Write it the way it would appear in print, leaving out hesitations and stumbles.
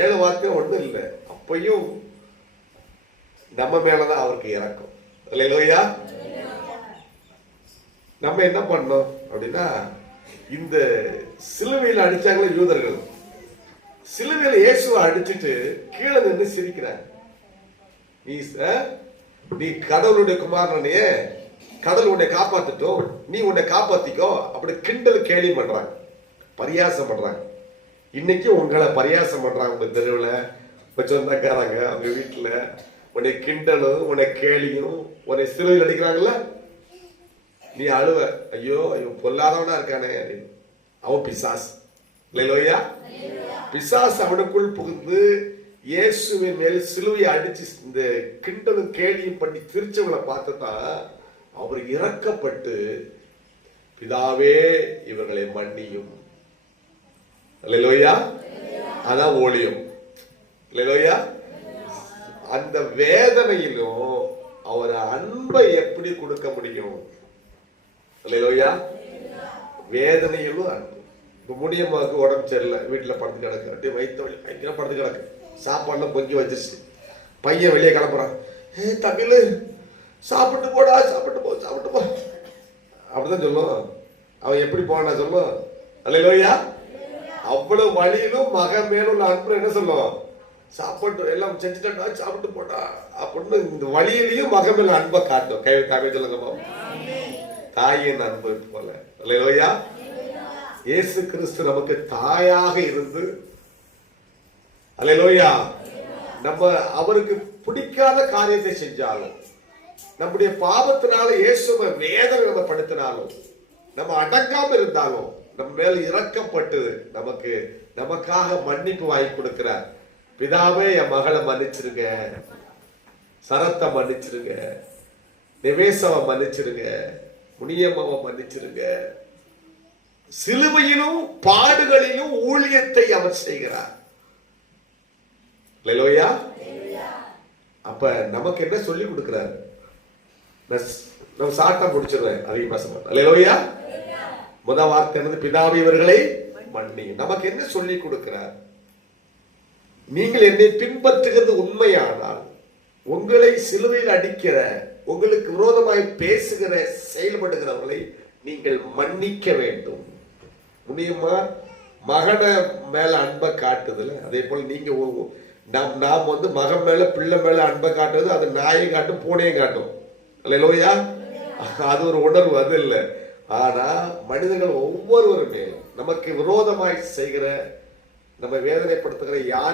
7 வார்த்தையும் ஒண்ணும் இல்லை. அப்பையும் நம்ம மேலதான் அவருக்கு இறக்கும். அல்லேலூயா. நம்ம என்ன பண்ணோம் அப்படின்னா, இந்த சிலுவையில் அடிச்சாங்களே யூதர்கள், சிலுவையில் இயேசுவை அடிச்சுட்டு கீழே நின்று சிரிக்கிறாங்க. நீ கடவுளுடைய குமாரனே, கடவுள் உன்னை காப்பாத்திட்டோம், நீ உன்னை காப்பாத்திக்கோ, அப்படி கிண்டல் கேலி பண்றாங்க, பரியாசம் பண்றாங்க. இன்னைக்கு உங்களை பரியாசம் பண்றாங்க. உங்க தெருவில் சொந்தக்காரங்க, அவங்க வீட்டுல உன்னை கிண்டலும் உன்னை கேலியும் உன்னை சிலுவையில் அடிக்கிறாங்கல்ல, நீ அழுவ, ஐயோ ஐயோ பொல்லாதவனா இருக்கானே, அவன் பிசாசு. இல்லையா? பிசாசு அவனுக்குள் புகுந்து இயேசுவின் மேல் சிலுவையை அடிச்சு இந்த கிண்டலும் கேலியும் பண்ணி திருச்சவங்களை பார்த்துதான் அவர் இறக்கப்பட்டு, பிதாவே இவர்களை மன்னியும். அல்லேலூயா. அதான் ஊழியம். அல்லேலூயா. அந்த வேதனையிலும் அவர் அன்பை எப்படி கொடுக்க முடியும்? அல்லேலூயா. வேதனையிலும் அன்பு. இப்ப முடியமாக்கு உடம்பு சரியில்லை, வீட்டுல படுத்து கிடக்கு, அப்படியே வயிற்று வலி பயங்கர படுத்து கிடக்கு, சாப்பாடுலாம் பொங்கி வச்சிருச்சு. பையன் வெளியே கிளம்புறான், தமிழ் சாப்பிட்டு போடா, சாப்பிட்டு போ, சாப்பிட்டு போ, அப்படிதான் சொல்லும். அவன் எப்படி போனா சொல்லும்? அல்லேலூயா. அவ்வளவு வழியிலும் மகன் மேலும் அன்பு என்ன சொல்லும்? சாப்பாட்டு எல்லாம் செஞ்சுட்டா சாப்பிட்டு போடா அப்படின்னு இந்த வழியிலையும் மகன் மேல அன்பை காட்டும். கை சொல்லுங்க, தாயின் அன்பு போல. அல்லேலூயா. இயேசு கிறிஸ்து நமக்கு தாயாக இருந்து, அல்லேலூயா, நம்ம அவருக்கு பிடிக்காத காரியத்தை செஞ்சாலும், நம்முடைய பாவத்தினால இயேசுவை வேதனை நம்ம படுத்தினாலும், நம்ம அடங்காம இருந்தாலும், நம்ம மேல இறக்கப்பட்டு நமக்காக மன்னிப்பு வாங்கி கொடுக்கிறார். பிதாவே என் மகளை மன்னிச்சிருங்க, சரத்தை மன்னிச்சிருங்க, நிவேசவை மன்னிச்சிருங்க, முனியம்மாவை மன்னிச்சிருங்க. சிலுவையிலும் பாடுகளிலும் ஊழியத்தை அவர் செய்கிறார். அல்லேலூயா. அப்ப நமக்கு என்ன சொல்லி கொடுக்கிறார்? நம்ம சாட்டா முடிச்சிருவேன், அதிக பேச மாட்டேன். அல்லேலூயா. முதல் வார்த்தை என்னது? பிதாவே இவர்களை மன்னியும். நமக்கு என்ன சொல்லி கொடுக்கிறார்? நீங்கள் என்னை பின்பற்றுகிறது உண்மையானால், உங்களை சிலுவையில் அடிக்கிற, உங்களுக்கு விரோதமாய் பேசுகிற, செயல்படுகிறவர்களை நீங்கள் மன்னிக்க வேண்டும். முடியுமா? மகனை மேல அன்பை காட்டுதுல, அதே போல நீங்க நாம் மகன் மேல பிள்ளை மேல அன்பை காட்டுறது, அது நாயை காட்டும், பூனையும் காட்டும். அல்லேலூயா. அது ஒரு உணர்வு, அது இல்லை. ஆனா மனிதர்கள் ஒவ்வொருவருமே நமக்கு விரோதமாய் செய்கிற, நம்ம வேதனைப்படுத்துகிற யார்